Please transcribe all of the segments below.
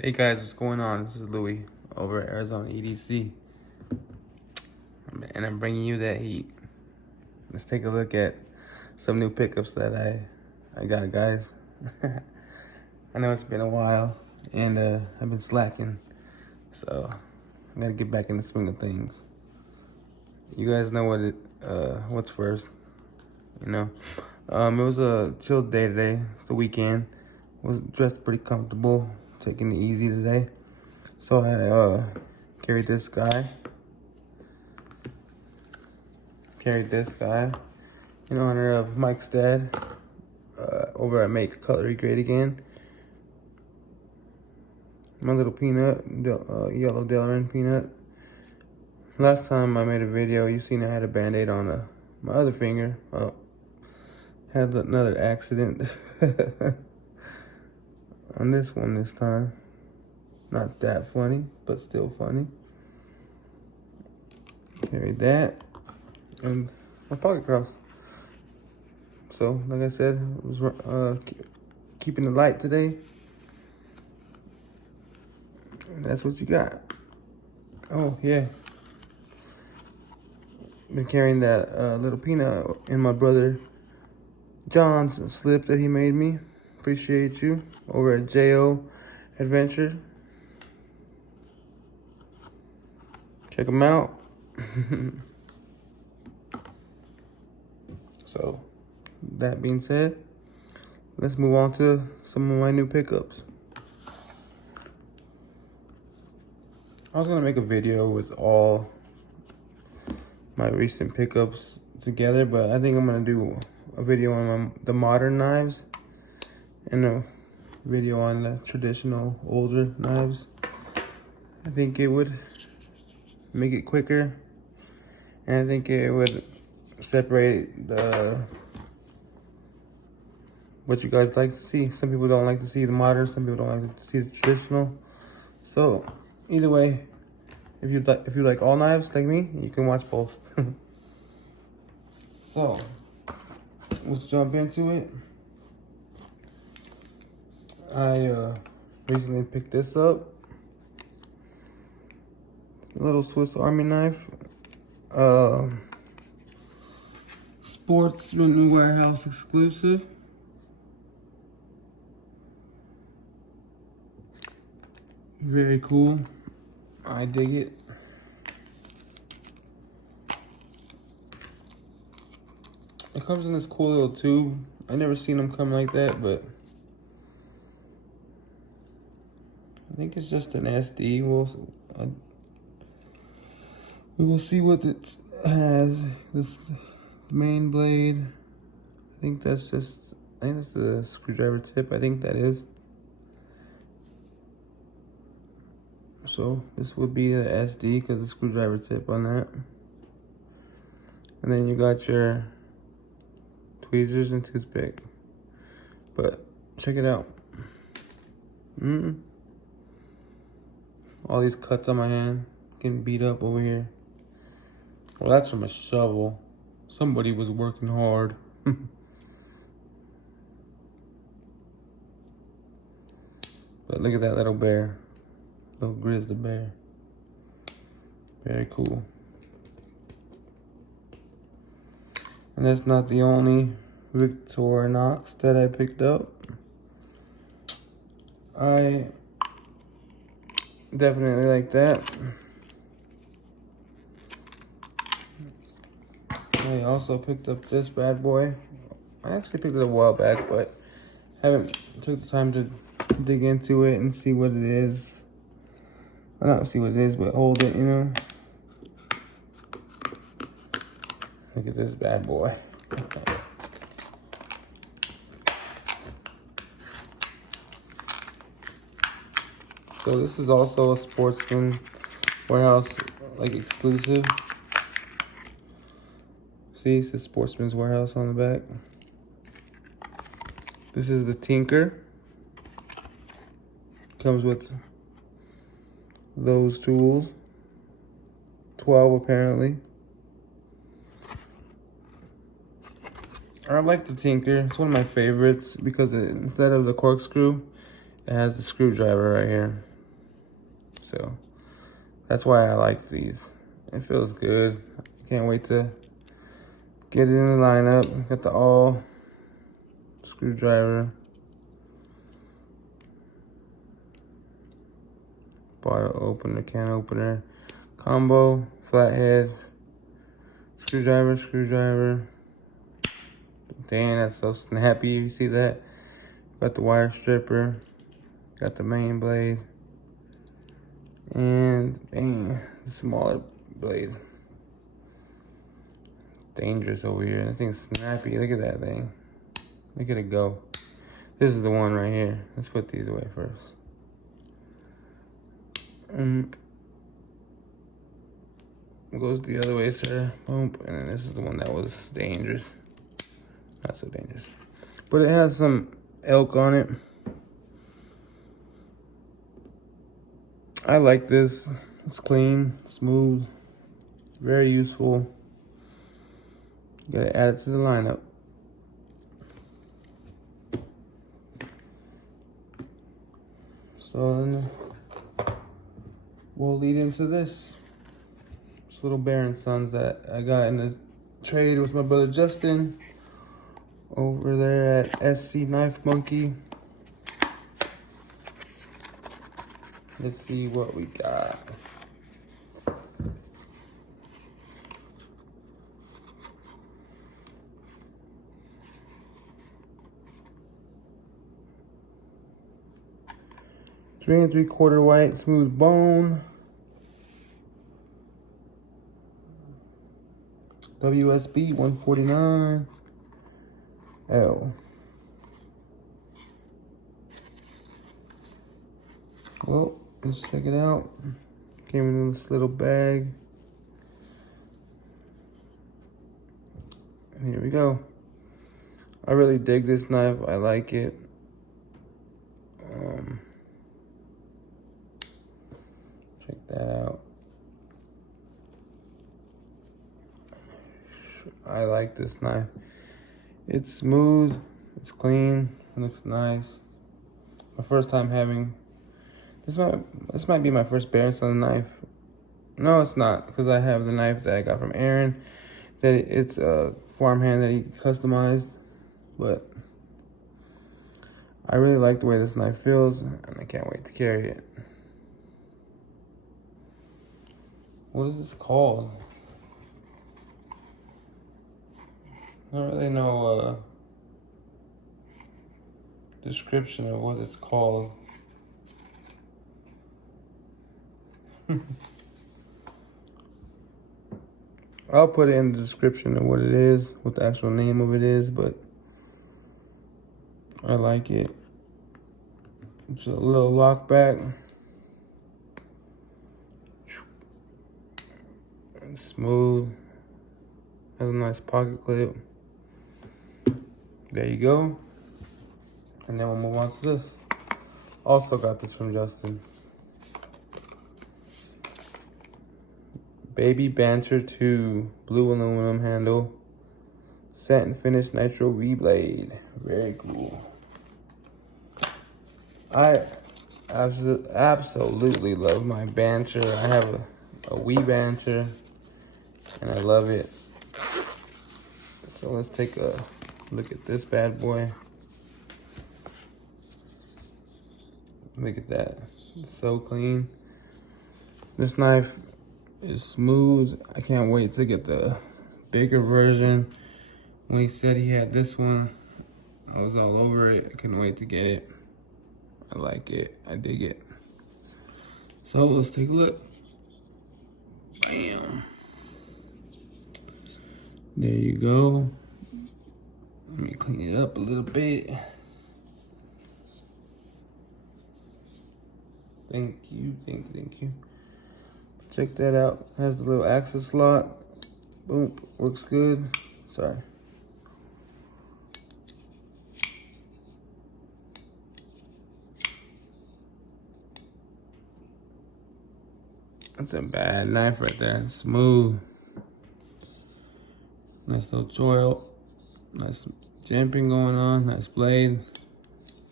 Hey guys, what's going on? This is Louie over at Arizona EDC, and I'm bringing you that heat. Let's take a look at some new pickups that I got, guys. I know it's been a while, and I've been slacking, so I gotta get back in the swing of things. You guys know what's first, you know. It was a chill day today. It's the weekend. Was dressed pretty comfortable, taking it easy today. So I carried this guy in honor of Mike's dad over at Make Cutlery Great Again. My little peanut, yellow Delrin peanut. Last time I made a video, you seen I had a band-aid on my other finger. Well, had another accident on this one this time. Not that funny, but still funny. Carried that, and my pocket cross. So, like I said, I was keeping it light today. And that's what you got. Oh, yeah. Been carrying that little peanut in my brother John's slip that he made me. Appreciate you. Over at J.O. Adventure. Check them out. So, that being said, let's move on to some of my new pickups. I was gonna make a video with all my recent pickups together, but I think I'm gonna do a video on the modern knives and a video on the traditional older knives. I think it would make it quicker, and I think it would separate what you guys like to see. Some people don't like to see the modern, some people don't like to see the traditional. So either way, if you like all knives like me, you can watch both. So let's jump into it. I recently picked this up. A little Swiss Army knife. Sportsman Warehouse exclusive. Very cool. I dig it. It comes in this cool little tube. I never seen them come like that, but I think it's just an SD. We will see what it has. This main blade. I think that's the screwdriver tip. I think that is. So this would be the SD because the screwdriver tip on that. And then you got your tweezers and toothpick. But check it out. All these cuts on my hand, getting beat up over here. Well, that's from a shovel. Somebody was working hard. But look at that little bear. Little grizzly bear. Very cool. And that's not the only Victorinox that I picked up. I definitely like that. I also picked up this bad boy. I actually picked it up a while back, but haven't took the time to dig into it and see what it is. Well, not see what it is, but hold it, you know. Look at this bad boy. So this is also a Sportsman Warehouse like exclusive. See, it says Sportsman's Warehouse on the back. This is the Tinker. Comes with those tools. 12 apparently. I like the Tinker. It's one of my favorites because instead of the corkscrew, it has the screwdriver right here. So that's why I like these. It feels good. Can't wait to get it in the lineup. Got the all screwdriver. Bottle opener, can opener, combo, flathead, screwdriver. Dang, that's so snappy. You see that? Got the wire stripper, got the main blade, and bang, the smaller blade. Dangerous over here. That thing's snappy. Look at that thing. Look at it go. This is the one right here. Let's put these away first. Goes the other way, sir. Boom. And then this is the one that was dangerous. Not so dangerous. But it has some elk on it. I like this. It's clean, smooth, very useful. Gotta add it to the lineup. So then we'll lead into this. This little Baron Sons that I got in the trade with my brother Justin over there at SC Knife Monkey. Let's see what we got. Three and 3/4 white, smooth bone. WSB 149 L. Well, let's check it out. Came in this little bag. And here we go. I really dig this knife. I like it. Check that out. I like this knife. It's smooth, it's clean, it looks nice. My first time having this might be my first Baron Son knife. No, it's not, because I have the knife that I got from Aaron. That it's a farmhand that he customized, but I really like the way this knife feels, and I can't wait to carry it. What is this called? I don't really know description of what it's called. I'll put it in the description of what it is, what the actual name of it is, but I like it. It's a little lock back. It's smooth. Has a nice pocket clip. There you go. And then we'll move on to this. Also got this from Justin. Baby Banter 2 blue aluminum handle. Satin finish nitro V-blade. Very cool. I absolutely love my Banter. I have a wee Banter and I love it. So let's take a look at this bad boy. Look at that. It's so clean. This knife is smooth. I can't wait to get the bigger version. When he said he had this one, I was all over it. I couldn't wait to get it. I like it. I dig it. So let's take a look. Bam. There you go. Let me clean it up a little bit. Thank you. Check that out. It has the little access lock. Boom. Works good. Sorry. That's a bad knife right there. Smooth. Nice little choil. Nice jimping going on. Nice blade.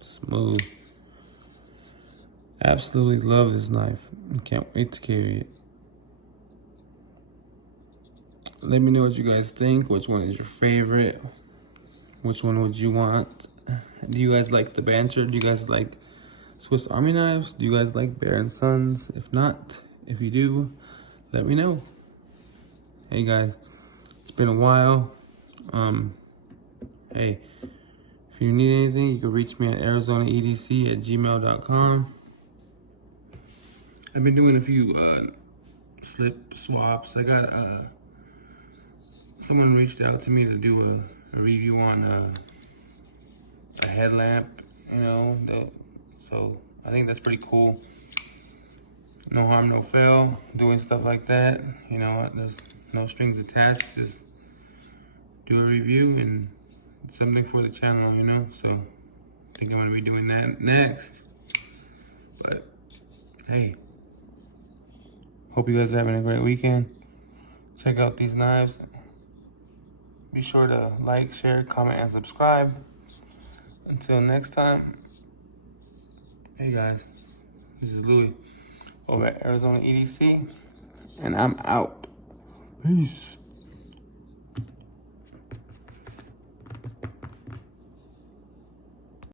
Smooth. Absolutely love this knife. Can't wait to carry it. Let me know what you guys think. Which one is your favorite? Which one would you want? Do you guys like the Banter? Do you guys like Swiss Army knives? Do you guys like Bear & Sons? If not, if you do, let me know. Hey guys, it's been a while. Hey, if you need anything, you can reach me at arizonaedc@gmail.com. I've been doing a few slip swaps. I got someone reached out to me to do a review on a headlamp, you know, so I think that's pretty cool. No harm, no foul, doing stuff like that. You know, there's no strings attached, just do a review and something for the channel, you know? So I think I'm gonna be doing that next. But hey, hope you guys are having a great weekend. Check out these knives. Be sure to like, share, comment, and subscribe. Until next time, hey guys, this is Louis over at Arizona EDC, and I'm out. Peace.